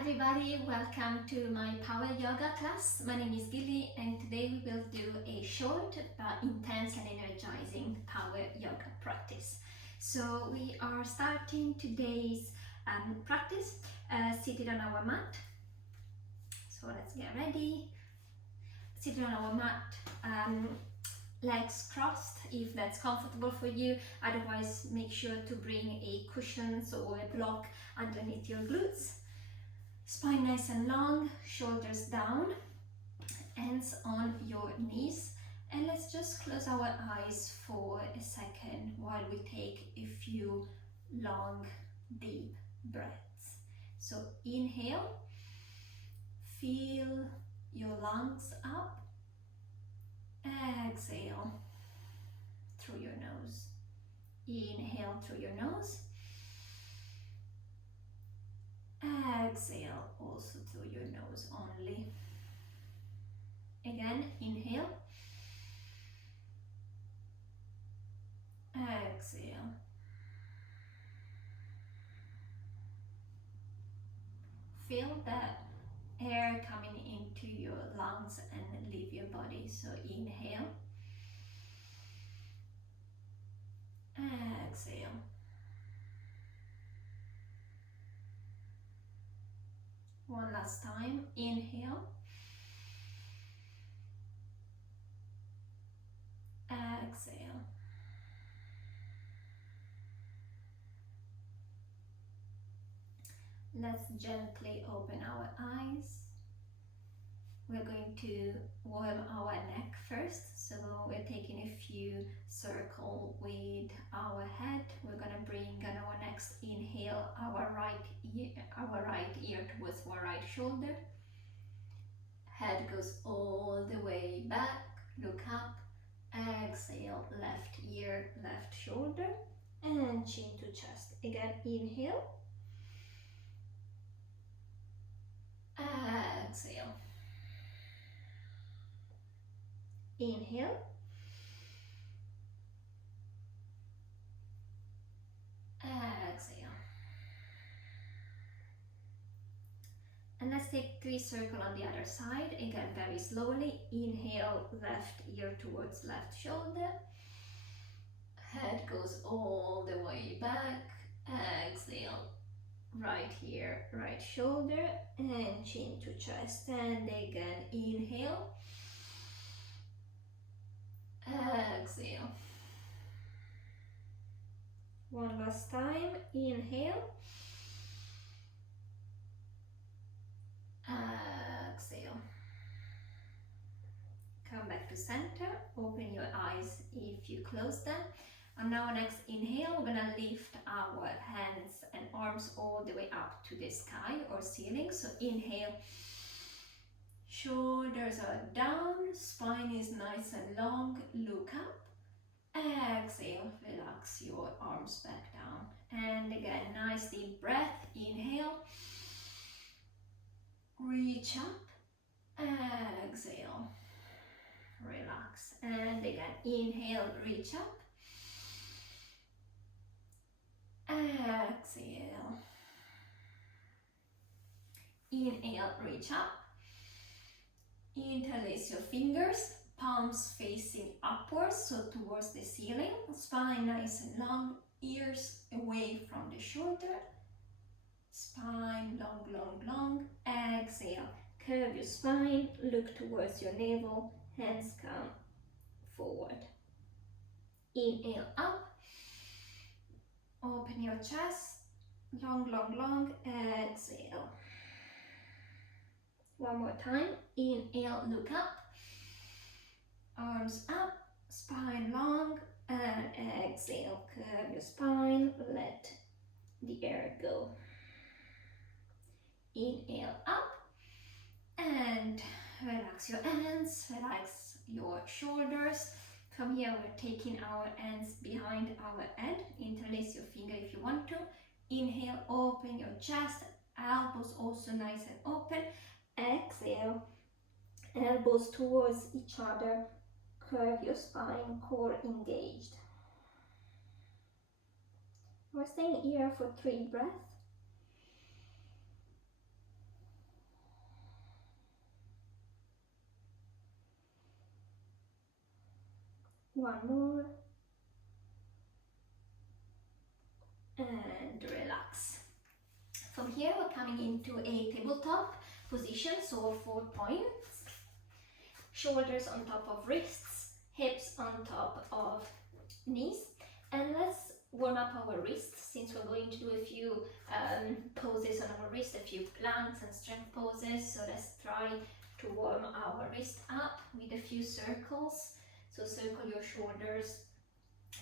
everybody, welcome to my power yoga class. My name is Gilly and today we will do a short but intense and energizing power yoga practice. So we are starting today's practice seated on our mat. So let's get ready. Seated on our mat, legs crossed if that's comfortable for you. Otherwise, make sure to bring a cushion or a block underneath your glutes. Spine nice and long, shoulders down, hands on your knees, and let's just close our eyes for a second while we take a few long, deep breaths. So inhale, fill your lungs up, exhale through your nose. Inhale through your nose. Exhale also through your nose only. Again, inhale. Exhale. Feel that air coming into your lungs and leave your body. So inhale. Exhale. One last time, inhale, exhale. Let's gently open our eyes. We're going to warm our neck first, so we're taking a few circles with our head. We're going to bring on our next inhale our right ear towards our right shoulder. Head goes all the way back, look up, exhale, left ear, left shoulder, and chin to chest. Again, inhale, exhale. Inhale, exhale. And let's take 3 circles on the other side. Again, very slowly. Inhale, left ear towards left shoulder. Head goes all the way back. Exhale, right ear, right shoulder, and chin to chest. And again, inhale. Exhale. One last time. Inhale. Exhale. Come back to center. Open your eyes if you close them. And now next inhale, we're gonna lift our hands and arms all the way up to the sky or ceiling. So inhale. Shoulders are down, spine is nice and long, look up. Exhale, relax your arms back down. And again, nice deep breath, inhale. Reach up, exhale, relax. And again, inhale, reach up. Exhale. Inhale, reach up. Interlace your fingers, palms facing upwards, so towards the ceiling. Spine nice and long, ears away from the shoulder. Spine long, long, long. Exhale. Curve your spine, look towards your navel, hands come forward. Inhale up. Open your chest, long, long, long. Exhale. One more time. Inhale, look up. Arms up, spine long, and exhale. Curve your spine, let the air go. Inhale up and relax your hands, relax your shoulders. From here, we're taking our hands behind our head. Interlace your finger if you want to. Inhale, open your chest, elbows also nice and open. Exhale, elbows towards each other, curve your spine, core engaged. We're staying here for 3 breaths. One more. And relax. From here we're coming into a tabletop position, so 4 points. Shoulders on top of wrists, hips on top of knees. And let's warm up our wrists, since we're going to do a few poses on our wrist, a few planks and strength poses. So let's try to warm our wrist up with a few circles. So circle your shoulders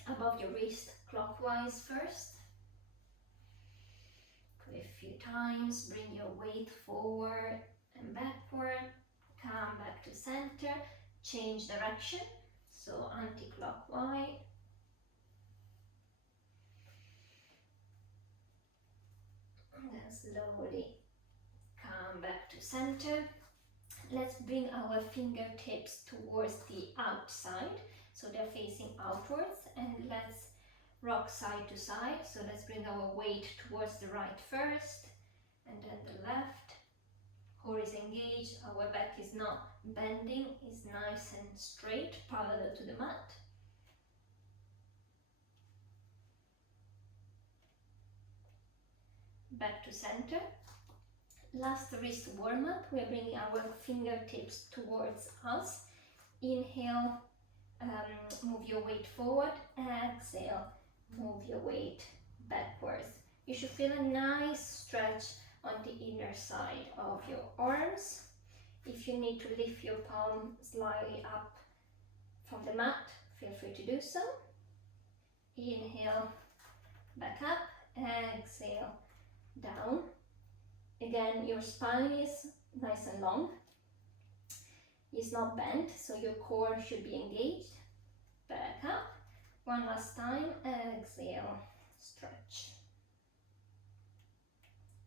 above your wrist clockwise first. A few times, bring your weight forward and backward, come back to center, change direction, so anti-clockwise. And then slowly come back to center. Let's bring our fingertips towards the outside, so they're facing outwards, and let's rock side to side. So let's bring our weight towards the right first, and then the left. Core is engaged, our back is not bending, is nice and straight, parallel to the mat. Back to center. Last wrist warm up, we're bringing our fingertips towards us. Inhale, move your weight forward. Exhale, move your weight backwards. You should feel a nice stretch on the inner side of your arms. If you need to lift your palm slightly up from the mat, feel free to do so. Inhale, back up. Exhale, down. Again, your spine is nice and long. It's not bent, so your core should be engaged. Back up. One last time, exhale, stretch.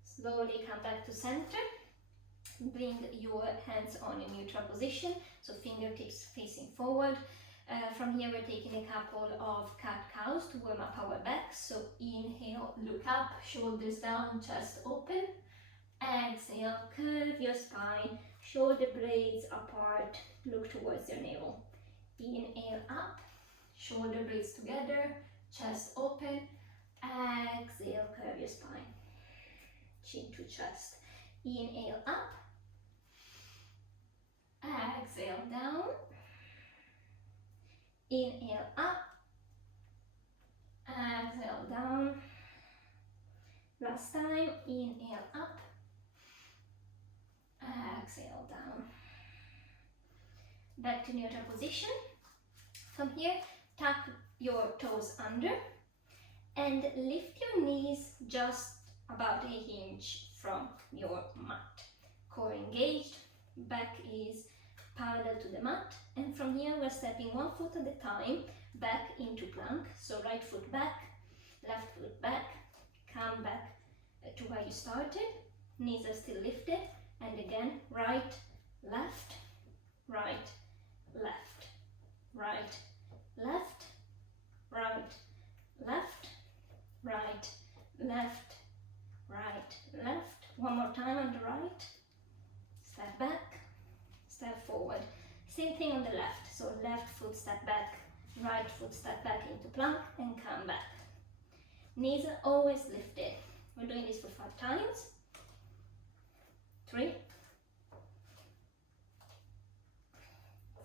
Slowly come back to center. Bring your hands on a neutral position, so fingertips facing forward. From here we're taking a couple of cat-cows to warm up our back. So inhale, look up, shoulders down, chest open. Exhale, curve your spine, shoulder blades apart, look towards your navel. Inhale up. Shoulder blades together, chest open. Exhale, curve your spine. Chin to chest. Inhale up. Exhale down. Inhale up. Exhale down. Last time. Inhale up. Exhale down. Back to neutral position. From here, tuck your toes under and lift your knees just about an inch from your mat. Core engaged, back is parallel to the mat, and from here we're stepping one foot at a time back into plank. So right foot back, left foot back, come back to where you started, knees are still lifted, and again right, left, right, left, right, left, right, left, right, left, right, left. One more time on the right. Step back, step forward. Same thing on the left. So left foot step back, right foot step back into plank and come back. Knees are always lifted. We're doing this for 5 times. 3,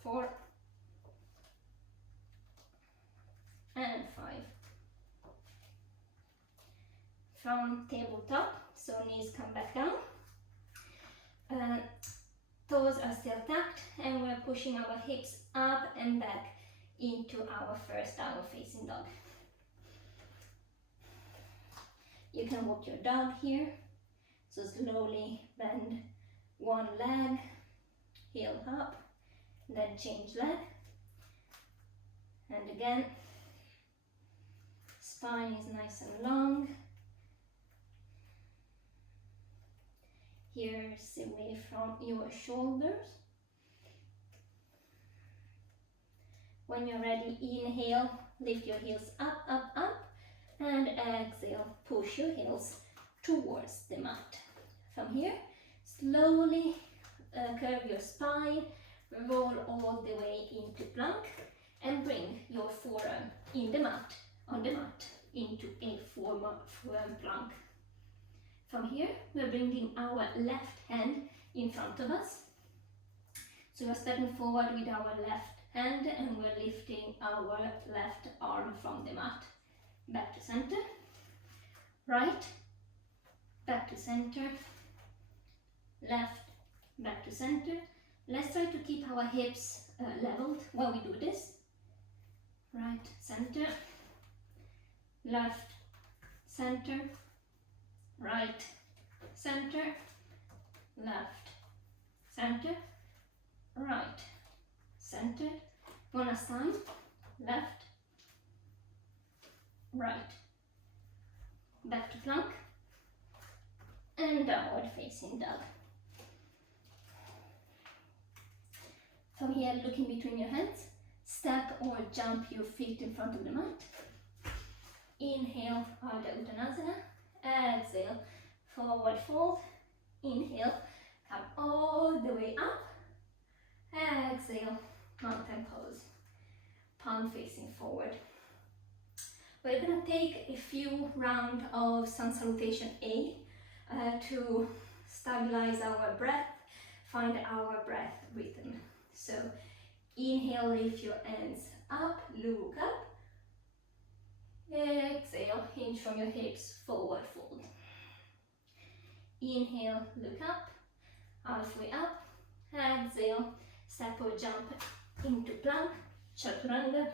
4, and 5. From tabletop, so knees come back down. Toes are still tucked, and we're pushing our hips up and back into our first downward facing dog. You can walk your dog here. So slowly bend one leg, heel up, then change leg. And again, spine is nice and long. Here's away from your shoulders. When you're ready, inhale, lift your heels up, up, up, and exhale, push your heels towards the mat. From here, slowly curve your spine, roll all the way into plank, and bring your forearm in the mat, on the mat, into a forearm plank. From here, we're bringing our left hand in front of us. So we're stepping forward with our left hand and we're lifting our left arm from the mat. Back to center, right, back to center, left, back to center. Let's try to keep our hips leveled while we do this. Right, center, left, center, right, center, left, center, right, center. One last time, left, right, back to plank, and downward facing dog. From here, looking between your hands, step or jump your feet in front of the mat. Inhale, Ardha Uttanasana. Exhale, forward fold. Inhale, come all the way up. Exhale, mountain pose. Palm facing forward. We're gonna take a few rounds of sun salutation A to stabilize our breath, find our breath rhythm. So inhale, lift your hands up, look up. Exhale, hinge from your hips, forward fold. Inhale, look up, halfway up. Exhale, step or jump into plank, chaturanga.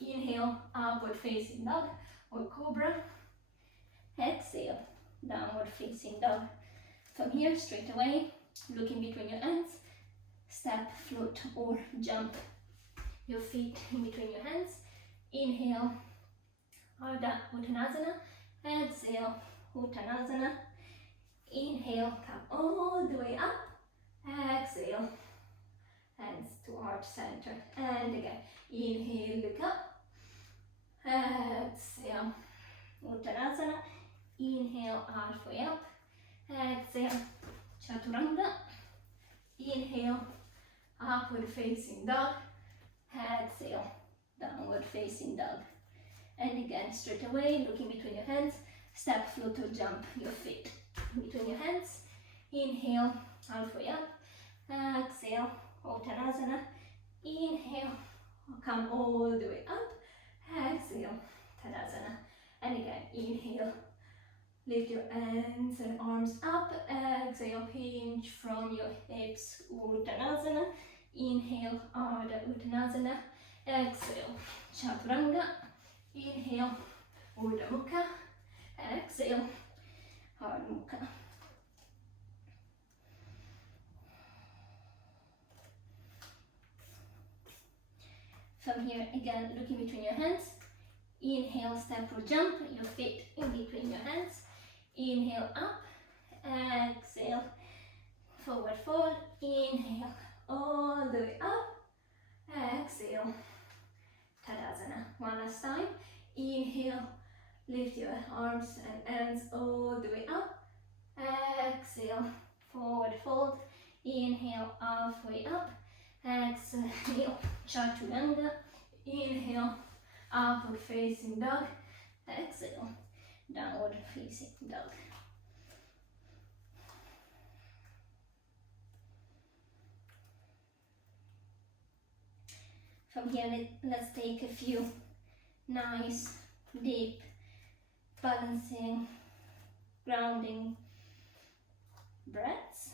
Inhale, upward facing dog or cobra. Exhale, downward facing dog. From here, straight away, looking between your hands, step, float or jump your feet in between your hands. Inhale, Ardha Uttanasana. Exhale, Uttanasana. Inhale, come all the way up. Exhale, hands to heart center. And again, inhale, look up. Exhale, Uttanasana. Inhale, halfway up. Exhale, chaturanga. Inhale, upward facing dog. Exhale, downward facing dog. And again, straight away, looking between your hands, step, float or jump your feet between your hands. Inhale, halfway up. Exhale, Uttanasana. Inhale, come all the way up. Exhale, Tadasana. And again, inhale, lift your hands and arms up. Exhale, hinge from your hips, Uttanasana. Inhale, Ardha Uttanasana. Exhale, Chaturanga. Inhale, Urdhva Mukha. Exhale, Hard Mukha. From here, again, looking between your hands. Inhale, step or jump your feet in between your hands. Inhale, up. Exhale, forward fold. Inhale, all the way up. Exhale, Tadasana. One last time. Inhale, lift your arms and hands all the way up. Exhale, forward fold. Inhale, halfway up. Exhale, Chaturanga. Inhale, upward facing dog. Exhale, downward facing dog. From here, let's take a few nice, deep, balancing, grounding breaths.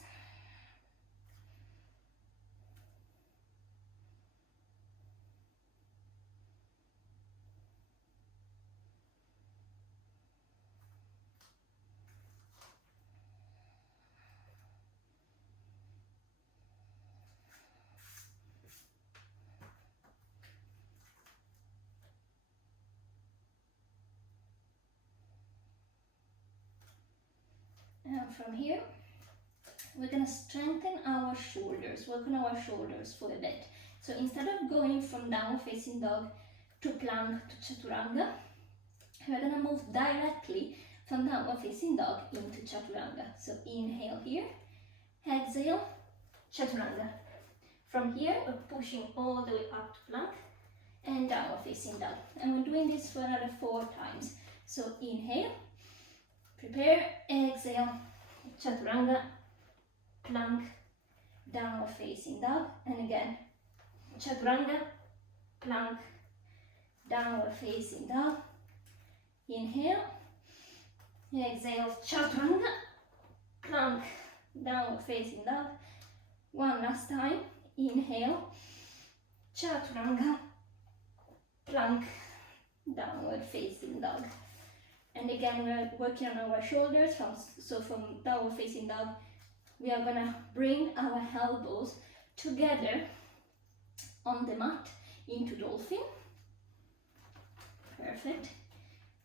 And from here, we're going to strengthen our shoulders, work on our shoulders for a bit. So instead of going from downward facing dog to plank to chaturanga, we're going to move directly from downward facing dog into chaturanga. So inhale here, exhale, chaturanga. From here, we're pushing all the way up to plank. and downward facing dog. And we're doing this for another 4 times. So inhale, prepare, exhale, chaturanga, plank, downward facing dog, and again, chaturanga, plank, downward facing dog. Inhale, exhale, chaturanga, plank, downward facing dog. One last time, inhale, chaturanga, plank, downward facing dog. And again, we're working on our shoulders, from downward facing dog, we are gonna bring our elbows together on the mat into dolphin. Perfect.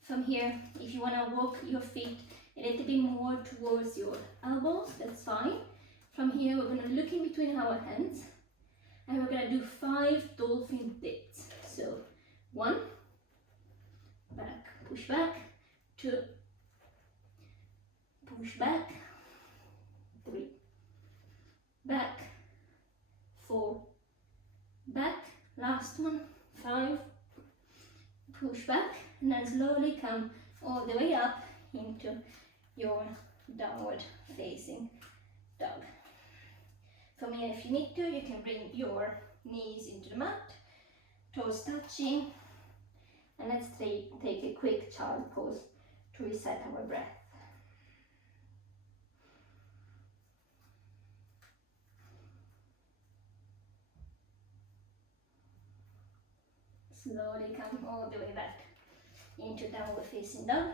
From here, if you wanna walk your feet a little bit more towards your elbows, that's fine. From here, we're gonna look in between our hands and we're gonna do 5 dolphin dips. So 1, back, push back, 2, push back, 3, back, 4, back, last one, 5, push back, and then slowly come all the way up into your downward facing dog. From here, if you need to, you can bring your knees into the mat, toes touching, and let's take a quick child pose to reset our breath. Slowly come all the way back into downward facing dog.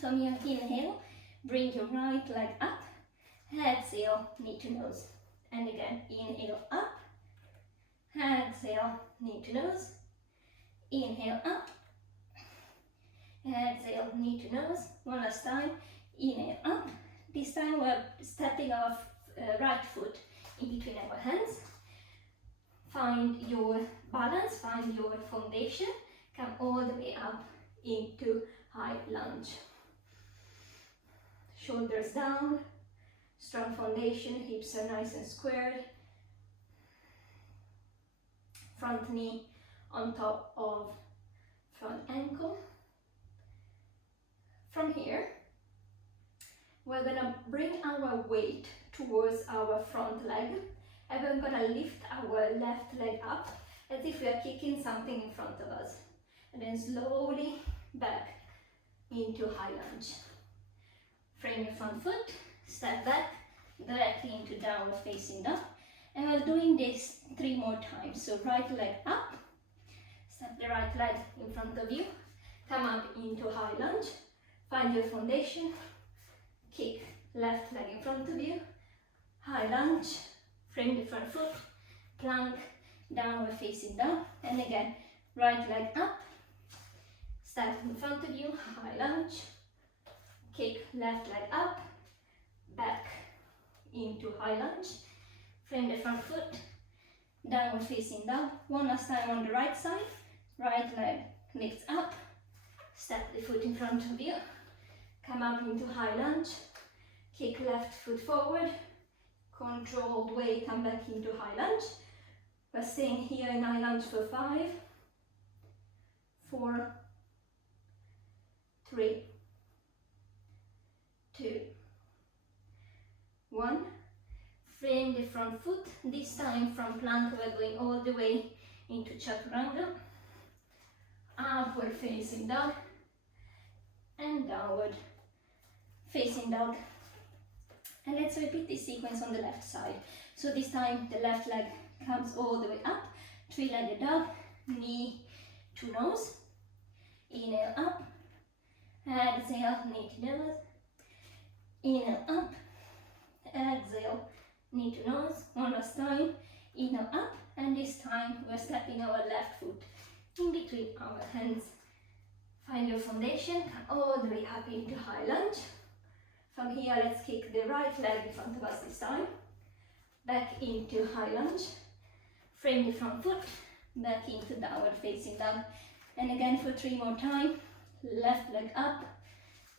From here, inhale, bring your right leg up, exhale, knee to nose. And again, inhale up, exhale, knee to nose, inhale up, exhale, knee to nose. One last time, inhale up. This time we're stepping our right foot in between our hands. Find your balance, find your foundation, come all the way up into high lunge. Shoulders down, strong foundation, hips are nice and squared. Front knee on top of front ankle. From here, we're gonna bring our weight towards our front leg, and we're gonna lift our left leg up as if we are kicking something in front of us, and then slowly back into high lunge. Frame your front foot, step back directly into downward facing dog, and we're doing this 3 more times. So right leg up, step the right leg in front of you, come up into high lunge, find your foundation, kick left leg in front of you, high lunge, frame the front foot, plank, downward facing dog, and again, right leg up, step in front of you, high lunge, kick left leg up, back into high lunge, frame the front foot, downward facing dog. One last time on the right side, right leg lifts up, step the foot in front of you, come up into high lunge, kick left foot forward, controlled way, come back into high lunge. We're staying here in high lunge for 5, 4, 3, 2, 1. Frame the front foot. This time from plank we're going all the way into chaturanga, upward facing dog, and downward facing dog. And let's repeat this sequence on the left side. So this time the left leg comes all the way up, 3-legged dog, knee to nose, inhale up, exhale, knee to nose, inhale up, exhale, knee to nose. One last time, inhale up, and this time we're stepping our left foot in between our hands. Find your foundation, come all the way up into high lunge. From here, let's kick the right leg in front of us this time, back into high lunge, frame the front foot, back into downward facing dog. And again for 3 more times, left leg up,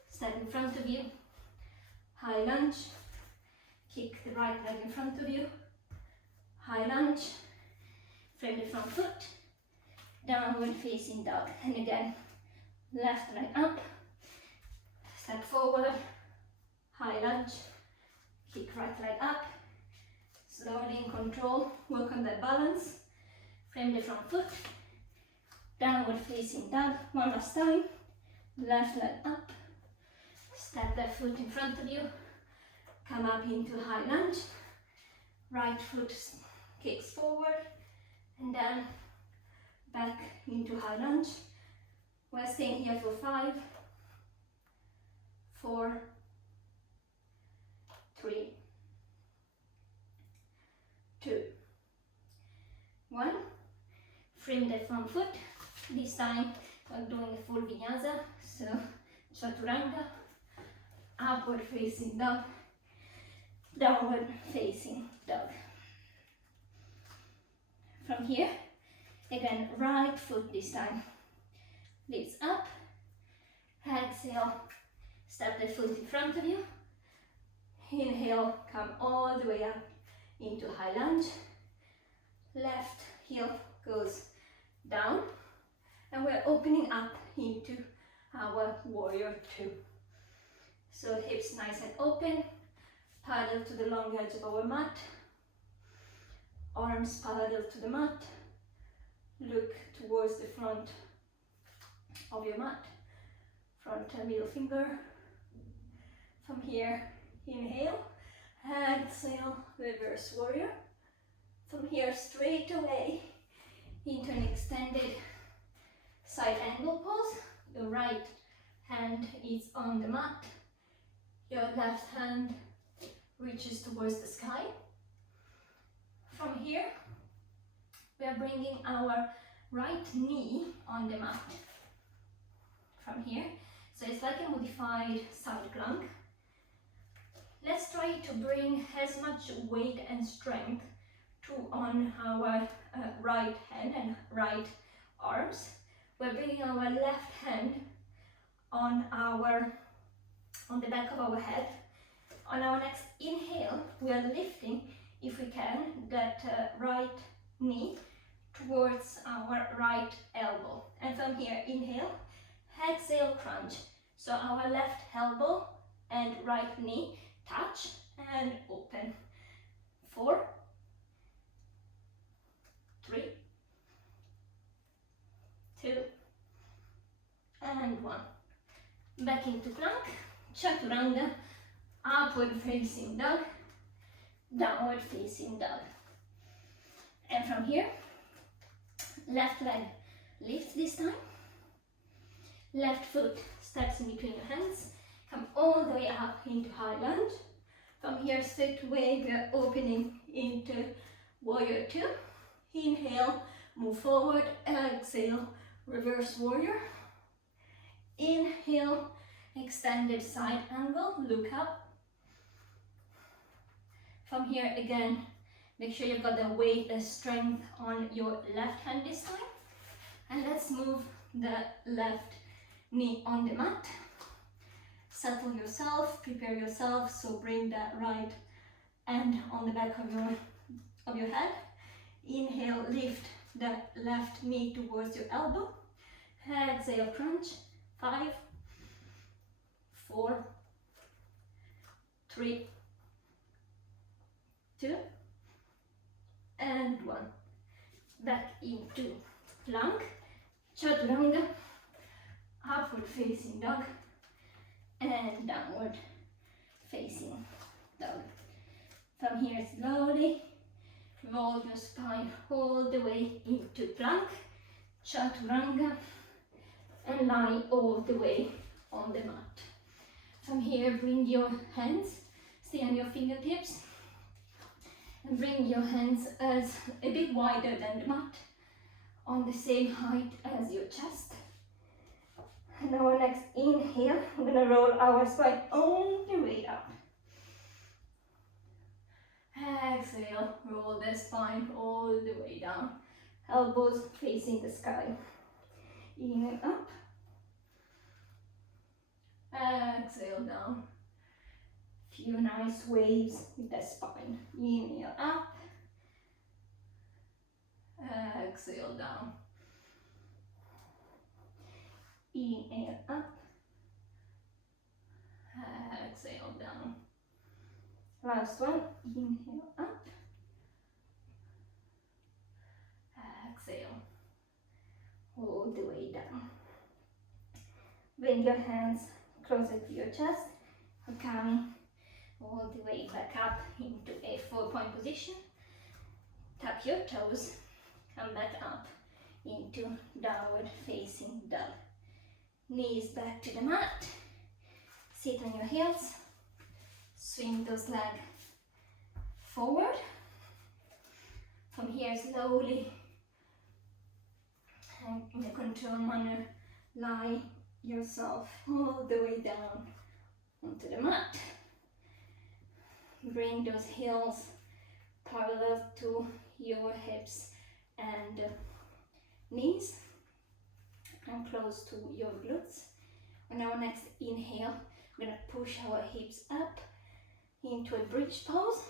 step in front of you, high lunge, kick the right leg in front of you, high lunge, frame the front foot, downward facing dog. And again, left leg up, step forward, high lunge, kick right leg up, slowly in control, work on that balance, frame the front foot, downward facing dog, one last time, left leg up, step that foot in front of you, come up into high lunge, right foot kicks forward, and then back into high lunge. We're staying here for 5, 4, 3, 2, 1. Frame the front foot. This time I'm doing a full vinyasa, so chaturanga, upward facing dog, downward facing dog. From here, again, right foot this time lifts up, exhale, step the foot in front of you, inhale, come all the way up into high lunge, left heel goes down, and we're opening up into our warrior 2. So hips nice and open, paddle to the long edge of our mat, arms parallel to the mat, look towards the front of your mat, front and middle finger. From here, inhale, exhale, reverse warrior. From here, straight away into an extended side angle pose. Your right hand is on the mat, your left hand reaches towards the sky. From here, we are bringing our right knee on the mat. From here, so it's like a modified side plank. Let's try to bring as much weight and strength on our right hand and right arms. We're bringing our left hand on the back of our head. On our next inhale, we are lifting, if we can, that right knee towards our right elbow. And from here, inhale, exhale, crunch. So our left elbow and right knee touch and open. 4, 3, 2, and 1. Back into plank, chaturanga, upward facing dog, downward facing dog. And from here, left leg lifts this time, left foot steps in between your hands, come all the way up into high lunge. From here, straight away, we are opening into warrior 2. Inhale, move forward, exhale, reverse warrior. Inhale, extended side angle, look up. From here, again, make sure you've got the weight, the strength on your left hand this time. And let's move the left knee on the mat. Settle yourself, prepare yourself, so bring that right hand on the back of your head. Inhale, lift the left knee towards your elbow. Exhale, crunch. 5, 4, 3, 2, and 1. Back into plank, chaturanga, upward facing dog, and downward facing dog. From here, slowly roll your spine all the way into plank, chaturanga, and lie all the way on the mat. From here, bring your hands, stay on your fingertips, and bring your hands as a bit wider than the mat, on the same height as your chest. And our next inhale, we're gonna roll our spine all the way up. Exhale, roll the spine all the way down, elbows facing the sky. Inhale up, exhale down. Few nice waves with the spine. Inhale up, exhale down. Inhale up, exhale down. Last one, inhale up, exhale, all the way down. Bring your hands closer to your chest, coming all the way back up into a 4-point position. Tap your toes, come back up into downward facing dog. Knees back to the mat, sit on your heels, swing those legs forward. From here, slowly and in a controlled manner, lie yourself all the way down onto the mat. Bring those heels parallel to your hips and knees and close to your glutes. On our next inhale, we're going to push our hips up into a bridge pose.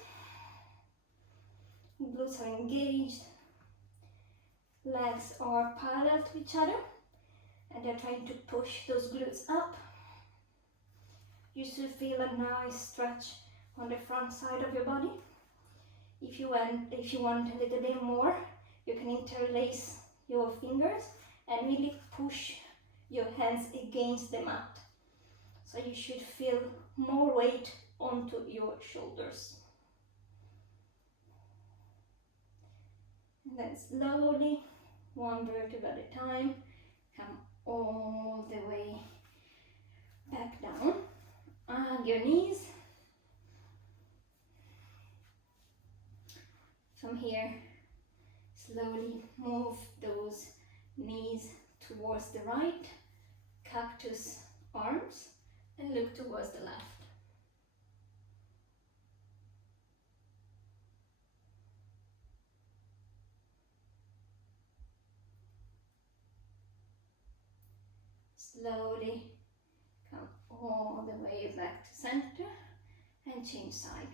Glutes are engaged, legs are parallel to each other, and they're trying to push those glutes up. You should feel a nice stretch on the front side of your body. If you want a little bit more, you can interlace your fingers and really push your hands against the mat. So you should feel more weight onto your shoulders. And then slowly, one vertebra at a time, come all the way back down. Hug your knees. From here, slowly move those knees towards the right, cactus arms, and look towards the left. Slowly come all the way back to center and change side.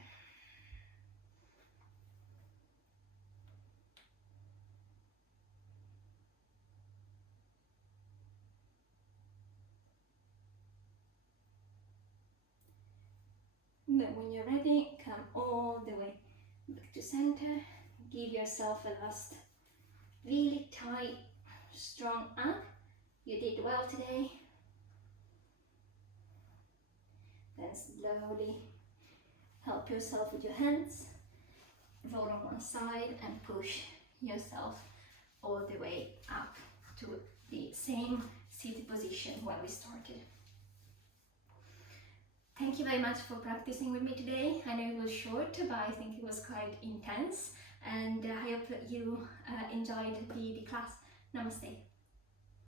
Then when you're ready, come all the way back to center. Give yourself a last really tight, strong hug. You did well today. Then slowly help yourself with your hands. Roll on one side and push yourself all the way up to the same seated position where we started. Thank you very much for practicing with me today. I know it was short, but I think it was quite intense, and I hope you enjoyed the class. Namaste.